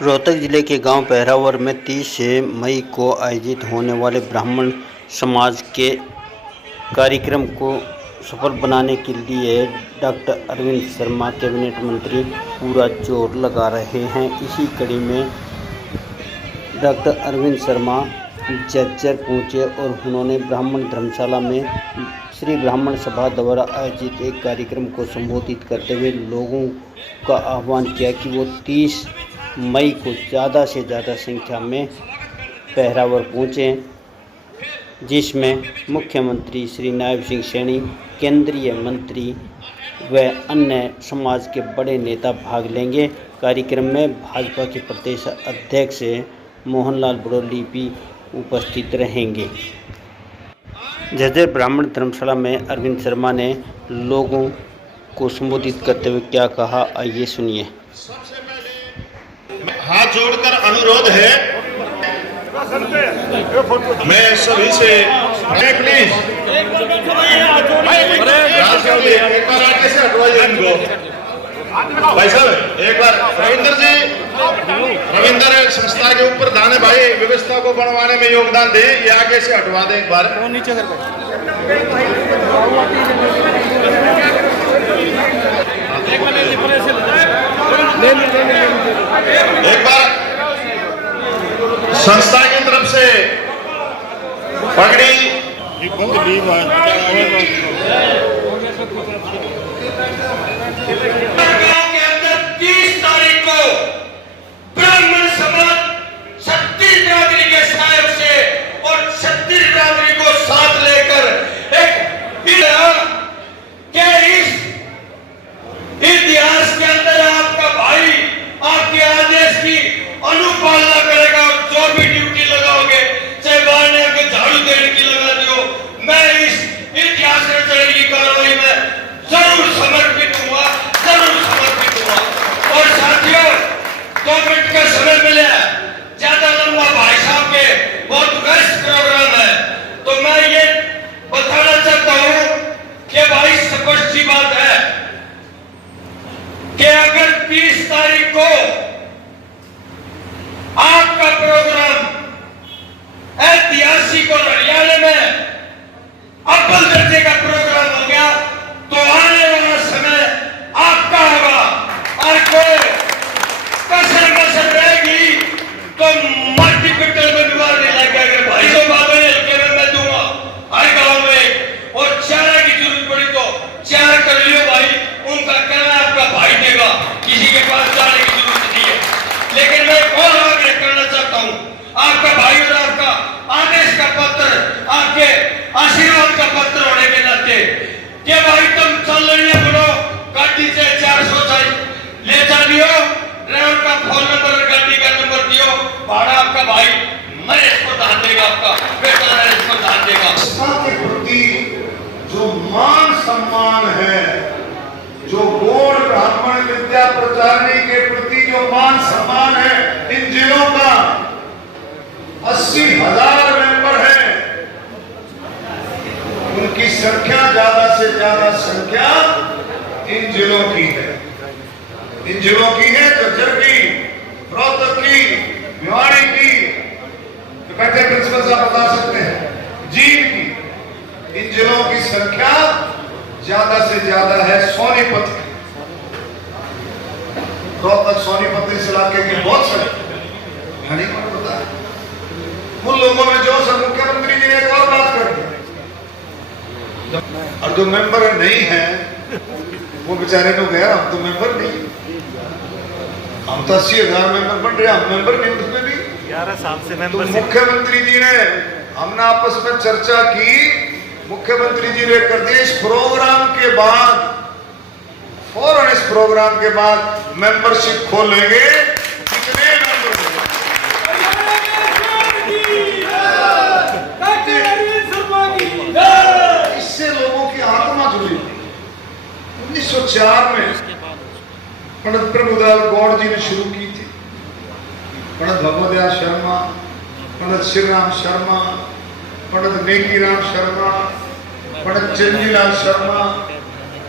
रोहतक जिले के गांव पहरावर में 30 मई को आयोजित होने वाले ब्राह्मण समाज के कार्यक्रम को सफल बनाने के लिए डॉक्टर अरविंद शर्मा कैबिनेट मंत्री पूरा जोर लगा रहे हैं। इसी कड़ी में डॉक्टर अरविंद शर्मा जज्जर पहुंचे और उन्होंने ब्राह्मण धर्मशाला में श्री ब्राह्मण सभा द्वारा आयोजित एक कार्यक्रम को संबोधित करते हुए लोगों का आह्वान किया कि वो 30 मई को ज़्यादा से ज़्यादा संख्या में पहरावर पहुँचें, जिसमें मुख्यमंत्री श्री नायब सिंह सैनी, केंद्रीय मंत्री व अन्य समाज के बड़े नेता भाग लेंगे। कार्यक्रम में भाजपा के प्रदेश अध्यक्ष मोहनलाल बड़ौली भी उपस्थित रहेंगे। जज्जर ब्राह्मण धर्मशाला में अरविंद शर्मा ने लोगों को संबोधित करते हुए क्या कहा, आइए सुनिए। हाथ जोड़कर अनुरोध है, मैं सभी से प्लीज एक बार आगे से हटवाइए इनको। भाई साहब एक बार रविंदर संस्था के ऊपर दाने भाई व्यवस्था को बनवाने में योगदान दे, ये आगे से हटवा दें एक बार। नीचे एक बार संस्था की तरफ से पगड़ी के अंदर 30 तारीख को ब्राह्मण समाज छत्तीस बिरादरी के साहब से और छत्तीस बिरादरी को साथ लेकर एक इतिहास के अंदर आपका भाई आपके आदेश की अनुपालना करेगा और जो भी ड्यूटी लगाओगे, चाहे बाहर आके झाड़ू देने की लगा दियो, मैं इस इतिहास रचने की कार्रवाई में जरूर समर्पित हुआ। और साथियों 2 मिनट का समय मिला, ज्यादा लंबा भाई साहब के बहुत व्यस्त प्रोग्राम है, तो मैं ये बताना चाहता हूं कि भाई स्पष्ट सी बात है कि अगर 30 तारीख को आपका प्रोग्राम ऐतिहासिक और हरियाणा में अव्वल दर्जे का प्रोग्राम हो गया, तो आने वाला समय आपका होगा और कोई कसर रहेगी तो मल्टी पिटल में दीवार नहीं लगेगा। अगर भाई को बाबा ने हल्के में मैं दूंगा हर गांव में, और चारा की जरूरत पड़ी तो 4 कर लियो भाई, उनका कहना आपका भाई देगा, किसी के पास जाने की जरूरत नहीं है। लेकिन मैं और आग्रह करना चाहता हूं, आपका भाई और आपका आदेश का पत्र, आपके आशीर्वाद का पत्र होने के नाते कि भाई तुम चल रही बोलो गाड़ी से 400 ले जा लियो, ड्राइवर का फोन नंबर, गाड़ी का नंबर दियो, भाड़ा आपका भाई मैं इसको ध्यान देगा, आपका बेटा इसको ध्यान देगा। के प्रति जो मान सम्मान है, जो गौड़ ब्राह्मण विद्या प्रचारणी के प्रति जो मान सम्मान है, इन जिलों का 80,000 मेंबर है, उनकी संख्या ज्यादा से ज्यादा संख्या इन जिलों की है। इन जिलों की है जज्जर की, रोहतक की, भिवाड़ी की, तो बैठे प्रिंसिपल साहब बता सकते हैं, जींद की। इन जिलों की संख्या ज्यादा से ज्यादा है। सोनीपत रोहतक सोनीपत इस इलाके के बहुत सारे पता है। उन लोगों में जो सब मुख्यमंत्री जी ने एक और बात कर दी, और जो मेंबर नहीं है वो बेचारे लोग गया, हम तो मेंबर नहीं, हम तो 80,000 मेंबर बन रहे, हम मेंबर नहीं, उसमें भी 11 साल से तो मेंबर। मुख्यमंत्री जी ने, हमने आपस में चर्चा की, मुख्यमंत्री जी ने प्रदेश प्रोग्राम के बाद फौरन इस प्रोग्राम के बाद मेंबरशिप खोलेंगे। कितने मेंबर इससे लोगों की आत्मा जुड़ी। 1904 में पंडित प्रभुदयाल गौड़ जी ने शुरू की थी, पंडित भगवदयाल शर्मा, पंडित श्री राम शर्मा, पंडित नेकीराम शर्मा, पंडित चंदीलाल शर्मा,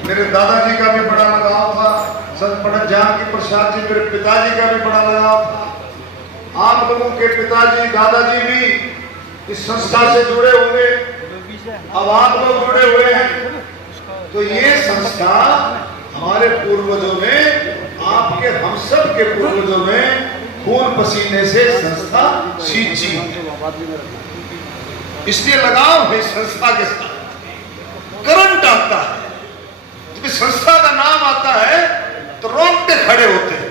मेरे दादाजी का भी बड़ा लगाव था, संत पंडित जानकी प्रसाद जी मेरे पिताजी का भी बड़ा लगाव था। आप लोगों के पिताजी दादाजी भी इस संस्था से जुड़े होंगे, अब आप लोग जुड़े हुए हैं। तो ये संस्था हमारे पूर्वजों ने, आपके हम सब के पूर्वजों ने खून पसीने से संस्था सींची, इसलिए लगाव है संस्था के साथ। करंट आता है जब संस्था का नाम आता है तो रोंगटे खड़े होते हैं,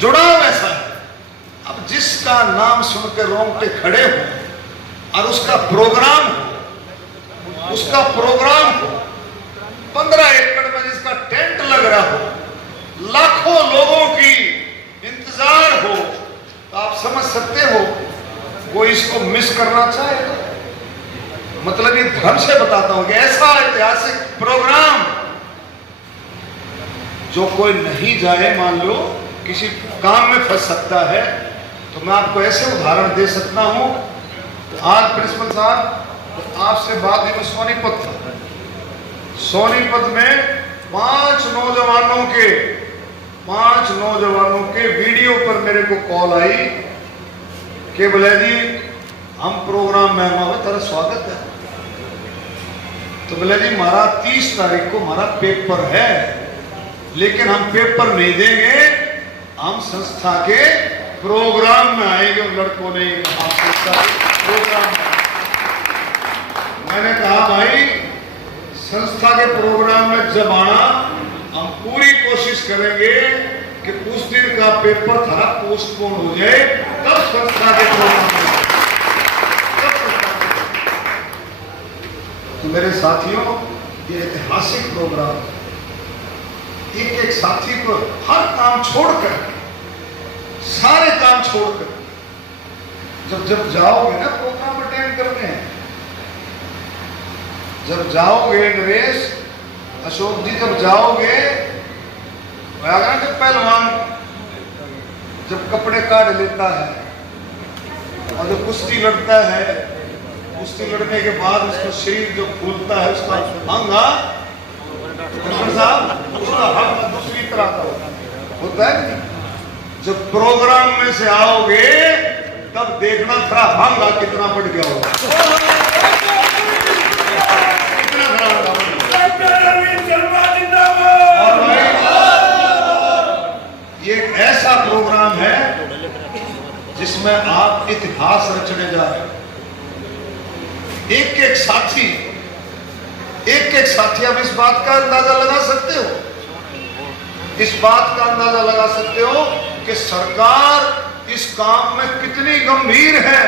जुड़ाव ऐसा है। अब जिसका नाम सुनकर रोंगटे खड़े हो और उसका प्रोग्राम हो, उसका प्रोग्राम हो, 15 एकड़ में जिसका टेंट लग रहा हो, लाखों लोगों की इंतजार हो, तो आप समझ सकते हो वो इसको मिस करना चाहेगा। मतलब ये धर्म से बताता हूं कि ऐसा ऐतिहासिक प्रोग्राम जो कोई नहीं जाए, मान लो किसी काम में फंस सकता है, तो मैं आपको ऐसे उदाहरण दे सकता हूं। आज प्रिंसिपल साहब आपसे बात हुई, सोनीपत था। सोनीपत में 5 नौजवानों के वीडियो पर मेरे को कॉल आई कि बोले जी हम प्रोग्राम में हमारा तेरा स्वागत है। तो बोले जी हमारा 30 तारीख को हमारा पेपर है, लेकिन हम पेपर नहीं देंगे, हम संस्था के प्रोग्राम में आएंगे। उन लड़कों ने कहा प्रोग्राम। मैंने कहा भाई संस्था के प्रोग्राम में जब आना, हम पूरी कोशिश करेंगे कि उस दिन का पेपर था पोस्टपोन हो जाए, तब संस्था के प्रोग्राम में। तो मेरे साथियों, ये ऐतिहासिक प्रोग्राम, एक एक साथी को हर काम छोड़कर, सारे काम छोड़कर जब जाओगे ना प्रोग्राम अटेंड करने, जब जाओगे नरेश, अशोक जी, जब जाओगे जब पहलवान जब कपड़े काट लेता है और जब कुश्ती लड़ता है, कुश्ती लड़ने के बाद उसका शरीर जो फूलता है, उसका अंग साहब, उसका हक दूसरी तरह का होता है। जब प्रोग्राम में से आओगे तब देखना था हंगा कितना बढ़ गया होगा, कितना खड़ा होगा। और भाई ये ऐसा प्रोग्राम है जिसमें आप इतिहास रचने जा रहे हैं। एक एक साथी आप इस बात का अंदाजा लगा सकते हो, इस बात का अंदाजा लगा सकते हो कि सरकार इस काम में कितनी गंभीर है,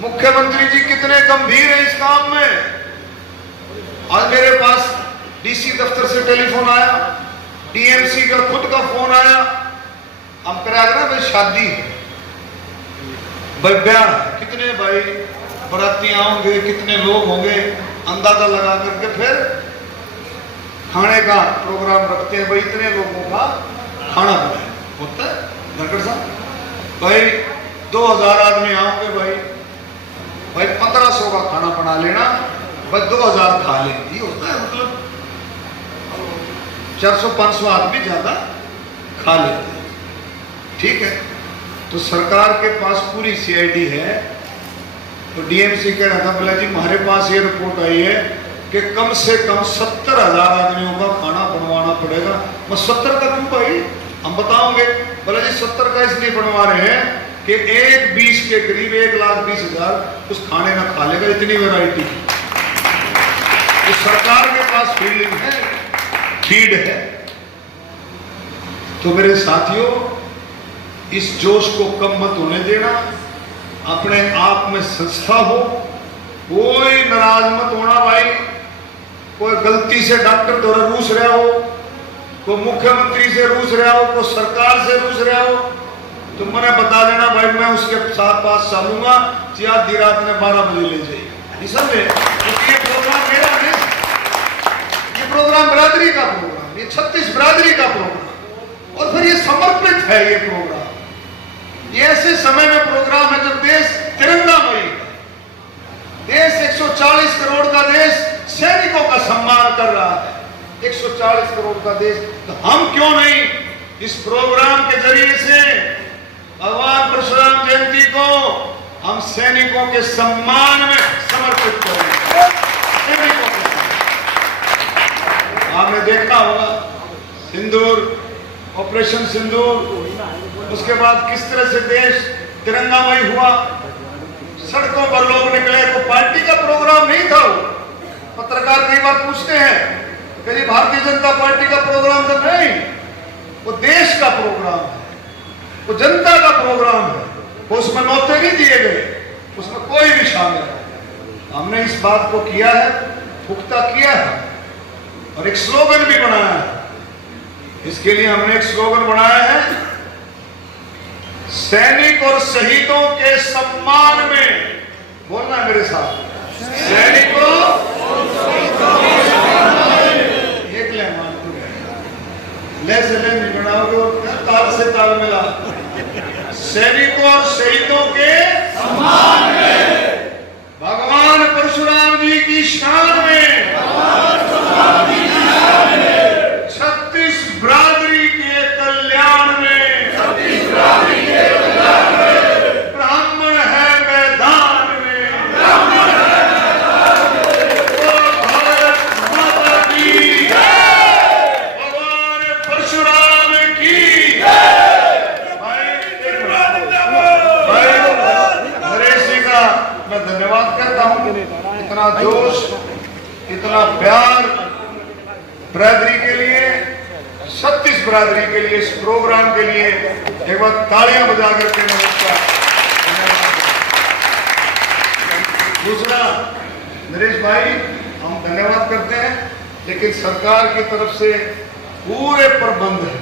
मुख्यमंत्री जी कितने गंभीर हैं इस काम में। आज मेरे पास डीसी दफ्तर से टेलीफोन आया, डीएमसी का खुद का फोन आया, हम कराया ना भाई शादी भाई ब्याह, कितने भाई बराती आओगे, कितने लोग होंगे, अंदाजा लगा करके फिर खाने का प्रोग्राम रखते हैं। भाई इतने लोगों का खाना बनाए होता है धनखड़ साहब, भाई 2000 आदमी आओगे, भाई 1500 का खाना बना लेना, भाई 2000 खा ले, ये होता है। मतलब 400-500 आदमी ज्यादा खा लेते हैं, ठीक है। तो सरकार के पास पूरी सीआईडी है। तो डीएमसी कह रहा था, बोला जी हमारे पास ये रिपोर्ट आई है कि कम से कम 70,000 आदमियों का खाना बनवाना पड़ेगा। मैं 70 का क्यों भाई, हम बताओगे। बोला जी 70 का इसलिए बनवा रहे हैं कि 1/20 के करीब 1,20,000 उस खाने में खा लेगा, इतनी वैरायटी। तो सरकार के पास फील्डिंग है, फीड है। तो मेरे साथियों, इस जोश को कम मत होने देना। अपने आप में संस्था हो, कोई नाराज मत होना भाई। कोई गलती से डॉक्टर द्वारा रूस रहा हो, कोई मुख्यमंत्री से रूस रहा हो, कोई सरकार से रूस रहा हो, तो मैंने बता देना भाई, मैं उसके साथ पास चलूंगा, आधी रात में 12 बजे ले जाइए। समझे? ये प्रोग्राम मेरा नहीं, ये प्रोग्राम बिरादरी का प्रोग्राम, ये 36 बिरादरी का प्रोग्राम, और फिर ये समर्पित है। ये प्रोग्राम ये ऐसे समय में प्रोग्राम है जब देश तिरंगामयी है, देश 140 करोड़ का देश सैनिकों का सम्मान कर रहा है, 140 करोड़ का देश। तो हम क्यों नहीं इस प्रोग्राम के जरिए से सैनिकों के सम्मान में समर्पित करेंगे। सैनिकों के आपने देखा होगा सिंदूर, ऑपरेशन सिंदूर, उसके बाद किस तरह से देश तिरंगामय हुआ, सड़कों पर लोग निकले। तो पार्टी का प्रोग्राम नहीं था वो। पत्रकार कई बार पूछते हैं कि भारतीय जनता पार्टी का प्रोग्राम तो नहीं, वो देश का प्रोग्राम है, वो जनता का प्रोग्राम है, वो उसमें नौते नहीं दिए गए, उसमें कोई भी शामिल है। हमने इस बात को किया है, पुख्ता किया है और एक स्लोगन भी बनाया है। इसके लिए हमने एक स्लोगन बनाया है, सैनिक और शहीदों के सम्मान में, बोलना मेरे साथ, सैनिकों एक ले ले से ले नहीं बनाओगे और ताल से ताल मिला। सैनिकों और शहीदों के सम्मान में, भगवान परशुराम जी की शान में, 36 बिरादरी के कल्याण में, ब्राह्मण है मैदान में, भारत माता की, भगवान परशुराम की। नरेश जी का मैं धन्यवाद करता हूँ, इतना जोश, इतना प्यार बिरादरी के लिए, 36 बिरादरी के लिए, इस प्रोग्राम के लिए एक बार तालियां बजा करके नमस्कार। दूसरा, नरेश भाई हम धन्यवाद करते हैं, लेकिन सरकार की तरफ से पूरे प्रबंध है,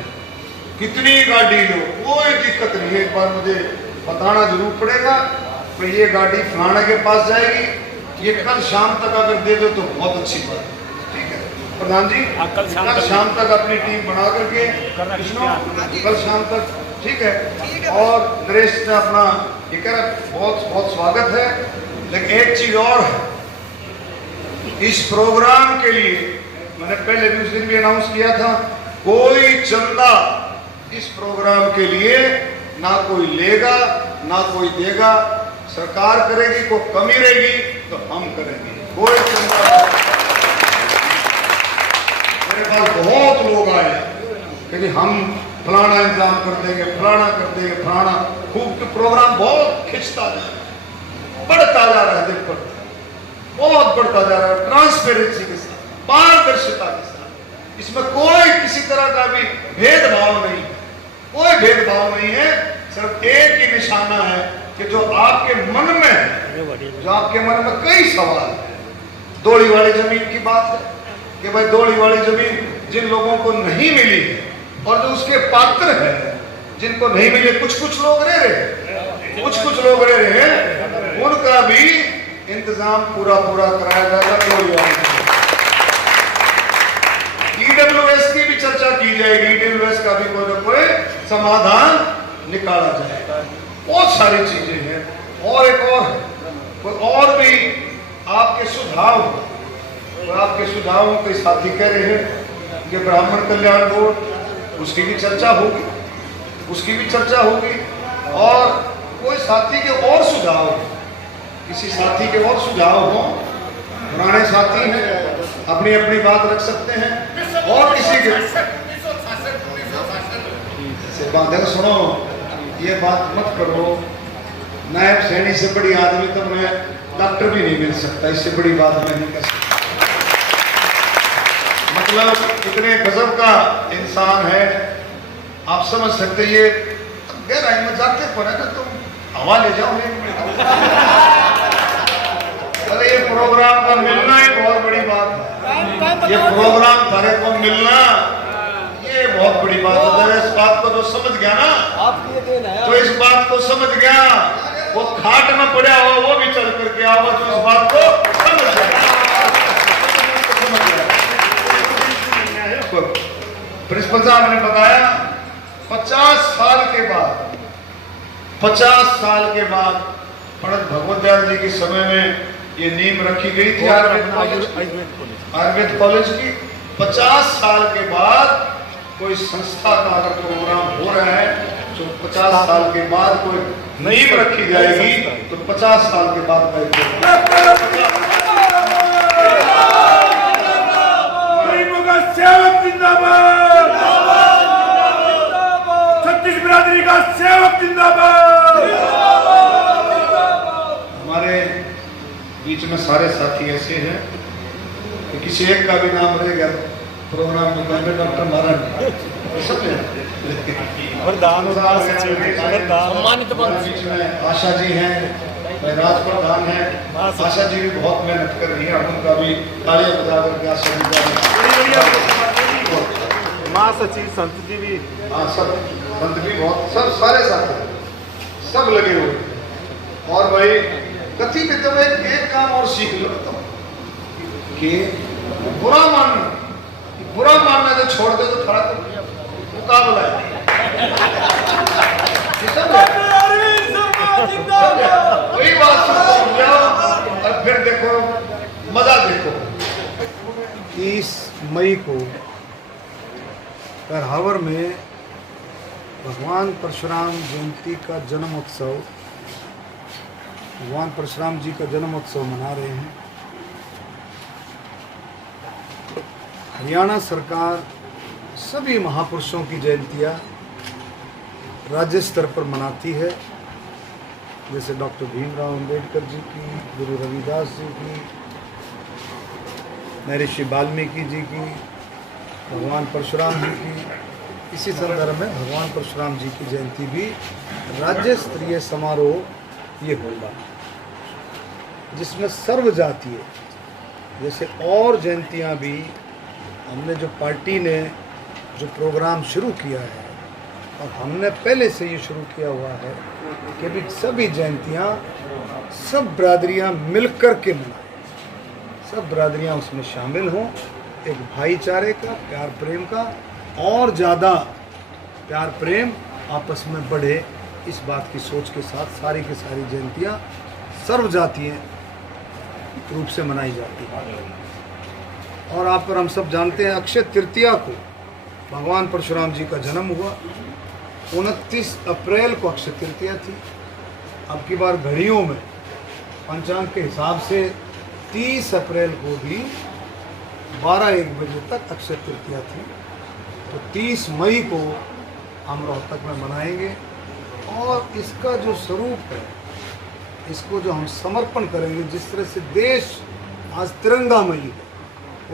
कितनी गाड़ी लो कोई दिक्कत नहीं है। एक बार मुझे बताना जरूर पड़ेगा कि ये गाड़ी फलाने के पास जाएगी, ये कल शाम तक अगर दे दो तो बहुत अच्छी बात है। ठीक है प्रधान जी, कल शाम तक अपनी टीम बना करके कल शाम तक, ठीक है। और नरेश ने अपना ये कह रहा बहुत बहुत स्वागत है, लेकिन एक चीज और है, इस प्रोग्राम के लिए मैंने पहले भी उस दिन भी अनाउंस किया था, कोई चंदा इस प्रोग्राम के लिए ना कोई लेगा ना कोई देगा, सरकार करेगी, कोई कमी रहेगी तो हम करेंगे, कोई चंदा। मेरे पास बहुत लोग आए कि हम फलाना इंतजाम कर देंगे, फलाना कर देंगे, फलाना, खूब के प्रोग्राम बहुत खिंचता जा रहा है, बढ़ता जा रहा है, दिन पर बहुत बढ़ता जा रहा है, ट्रांसपेरेंसी के साथ, पारदर्शिता के साथ। इसमें कोई किसी तरह का भी भेदभाव नहीं, कोई भेदभाव नहीं है। सिर्फ एक ही निशाना है कि जो आपके मन में है, जो आपके मन में कई सवाल है, दौड़ी वाली जमीन की बात है कि भाई दौड़ी वाली जमीन जिन लोगों को नहीं मिली और जो उसके पात्र है, जिनको नहीं मिले, कुछ कुछ लोग रह रहे, कुछ लोग रह रहे हैं, उनका भी इंतजाम पूरा कराया जाएगा। दौड़ी वाली ईडब्ल्यूएस की भी चर्चा की जाएगी, ईडब्ल्यूएस का भी कोई ना कोई समाधान निकाला जाएगा। बहुत सारी चीजें हैं। और एक और कोई और भी आपके सुझाव, आपके सुझावों के साथी कह रहे हैं कि ब्राह्मण कल्याण बोर्ड, उसकी भी चर्चा होगी, उसकी भी चर्चा होगी। और कोई साथी के और सुझाव, किसी साथी के और सुझाव हो, पुराने साथी हैं, अपनी अपनी बात रख सकते हैं। और किसी के देखो सुनो, ये बात मत करो, नायब सैनी से बड़ी आदमी तो मैं डॉक्टर भी नहीं मिल सकता, इससे बड़ी बात मैं नहीं कर सकता। मतलब इतने गजब का इंसान है, आप समझ सकते। ये गहराई में जाते पर है ना, तुम हवा ले जाओ। अरे ये प्रोग्राम का मिलना ही बहुत बड़ी बात है, ये प्रोग्राम सारे को मिलना ये बहुत बड़ी बात है। इस बात को जो समझ गया ना, तो इस बात को समझ गया, वो खाट में पड़ा हुआ वो भी चल करके आवा, जो इस बात को समझ गया। प्रिंसिपल साहब ने बताया 50 साल के बाद, 50 साल के बाद पंडित भगवत दयाल जी के समय में ये नींव रखी गई थी आयुर्वेद कॉलेज की। 50 साल के बाद कोई संस्था का अगर प्रोग्राम हो रहा है जो 50 साल के बाद कोई नींव रखी जाएगी तो 50 साल के बाद गरीबों का सेवक जिंदाबाद, छत्तीस बिरादरी का सेवक जिंदाबाद। हमारे बीच में सारे साथी ऐसे हैं कि किसी एक का भी नाम रह गया प्रोग्राम में पहले डॉक्टर मारन सब सम्मानित बीच में आशा जी हैं, राज प्रधान हैं। आशा जी भी बहुत मेहनत कर रही है, हम उनका भी तालियां बजा करके आशा जी महासचिव संत जी भी, हाँ सब संत भी बहुत, सब सारे साथी सब लगे हुए हैं। और भाई कथी के जब एक काम और सीख लो कि बुरा मानना जो छोड़ दे तो थोड़ा तो मुकाबला है। वही बात समझाओ और फिर देखो मजा देखो। 30 मई को करहावर में भगवान परशुराम जयंती का जन्म उत्सव, भगवान परशुराम जी का जन्म उत्सव मना रहे हैं। हरियाणा सरकार सभी महापुरुषों की जयंतियाँ राज्य स्तर पर मनाती है, जैसे डॉक्टर भीमराव अंबेडकर जी की, गुरु रविदास जी की, महर्षि वाल्मीकि जी की, भगवान परशुराम जी की। इसी संदर्भ में भगवान परशुराम जी की जयंती भी राज्य स्तरीय समारोह ये होगा, जिसमें सर्व जातीय, जैसे और जयंतियाँ भी हमने जो पार्टी ने जो प्रोग्राम शुरू किया है और हमने पहले से ये शुरू किया हुआ है कि भी सभी जयंतियाँ सब बिरादरियाँ मिलकर के मनाएं, सब बिरादरियाँ उसमें शामिल हों, एक भाईचारे का, प्यार प्रेम का, और ज़्यादा प्यार प्रेम आपस में बढ़े, इस बात की सोच के साथ सारी की सारी जयंतियाँ सर्वजातीय रूप से मनाई जाती है। और आप पर हम सब जानते हैं अक्षय तृतीया को भगवान परशुराम जी का जन्म हुआ, 29 अप्रैल को अक्षय तृतीया थी। अब की बार घड़ियों में पंचांग के हिसाब से 30 अप्रैल को भी 12-1 बजे तक अक्षय तृतीया थी। तो 30 मई को हम रोहतक में मनाएंगे और इसका जो स्वरूप है, इसको जो हम समर्पण करेंगे, जिस तरह से देश आज तिरंगामयी है,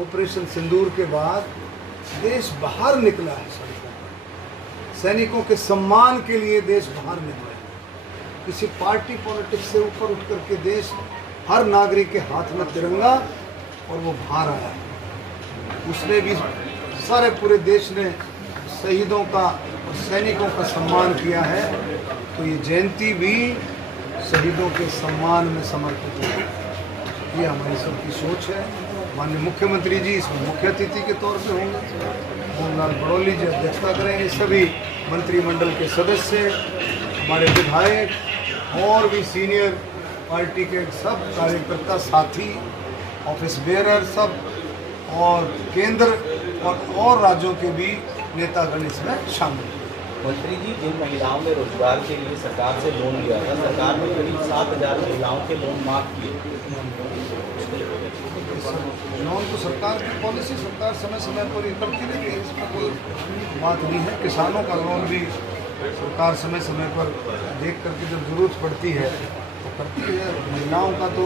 ऑपरेशन सिंदूर के बाद देश बाहर निकला है सड़कों पर, सैनिकों के सम्मान के लिए देश बाहर निकला है। किसी पार्टी पॉलिटिक्स से ऊपर उठ करके देश, हर नागरिक के हाथ में तिरंगा और वो बाहर आया है। उसने भी सारे पूरे देश ने शहीदों का और सैनिकों का सम्मान किया है, तो ये जयंती भी शहीदों के सम्मान में समर्पित है। ये हमारी सबकी सोच है। माननीय मुख्यमंत्री जी इसमें मुख्य अतिथि के तौर पे होंगे, मोहनलाल बड़ौली जी अध्यक्षता करेंगे, सभी मंत्रिमंडल के सदस्य, हमारे विधायक और भी सीनियर पार्टी के सब कार्यकर्ता साथी, ऑफिस बेयरर सब, और केंद्र और राज्यों के भी नेतागण इसमें शामिल हैं। मंत्री जी, जिन महिलाओं ने रोजगार के लिए सरकार से लोन लिया था, सरकार ने करीब 7,000 महिलाओं के लोन माफ किए। लोन तो सरकार की पॉलिसी, सरकार समय समय पर ये करती रहती है, इसमें कोई बात नहीं है। किसानों का लोन भी सरकार समय समय पर देख करके जब जरूरत पड़ती है तो करती है। महिलाओं का तो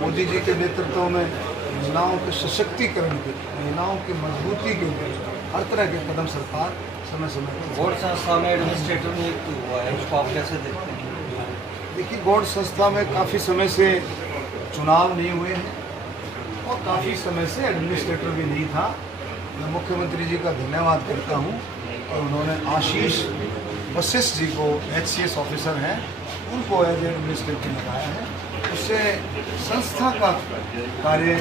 मोदी जी के नेतृत्व में महिलाओं के सशक्तिकरण के, महिलाओं की मजबूती के लिए हर तरह के कदम सरकार समय समय पर। बोर्ड संस्था में एडमिनिस्ट्रेटर नियुक्त हुआ है, उसको आप कैसे देखते हैं? देखिए, बोर्ड संस्था में काफ़ी समय से चुनाव नहीं हुए हैं और काफ़ी समय से एडमिनिस्ट्रेटर भी नहीं था। मैं मुख्यमंत्री जी का धन्यवाद करता हूं और उन्होंने आशीष वशिष्ठ जी को, HCS ऑफिसर हैं, उनको एज एडमिनिस्ट्रेटर लगाया है। उससे संस्था का कार्य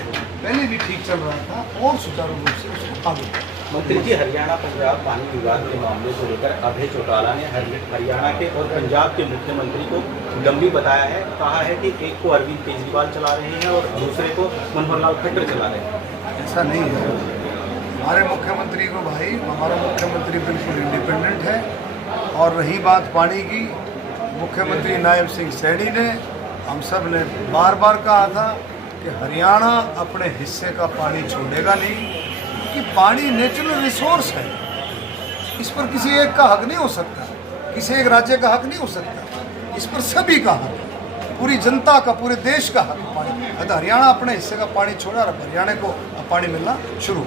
पहले भी ठीक चल रहा था और सुचारू रूप से उसको आगे। मंत्री जी, हरियाणा पंजाब पानी विवाद के मामले को लेकर अभय चौटाला ने हरियाणा के और पंजाब के मुख्यमंत्री को लंबी बताया है। कहा है कि एक को अरविंद केजरीवाल चला रहे हैं और दूसरे को मनोहर लाल खट्टर चला रहे हैं। ऐसा नहीं है। हमारे मुख्यमंत्री को, भाई हमारा मुख्यमंत्री बिल्कुल इंडिपेंडेंट है और रही बात पानी की, मुख्यमंत्री नायब सिंह सैनी ने, हम सब ने बार बार कहा था कि हरियाणा अपने हिस्से का पानी छोड़ेगा नहीं, क्योंकि पानी नेचुरल रिसोर्स है। इस पर किसी एक का हक नहीं हो सकता, किसी एक राज्य का हक नहीं हो सकता, इस पर सभी का हक है, पूरी जनता का, पूरे देश का हक है पानी। तो हरियाणा अपने हिस्से का पानी छोड़ा और हरियाणा को अब पानी मिलना शुरू।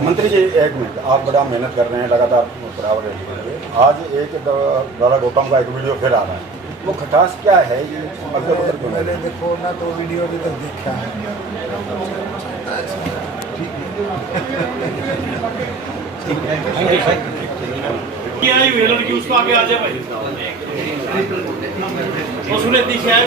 मंत्री जी एक मिनट, आप बड़ा मेहनत कर रहे हैं लगातार बराबर के लिए। आज एक दादा गौतम का एक वीडियो फिर आ रहा है, वो खटास क्या है ये अगर उधर क्यों मैंने देखो ना तो वीडियो अभी तक देखा है। क्या आई हुई लड़की उसको आगे आ जाए भाई, और सुने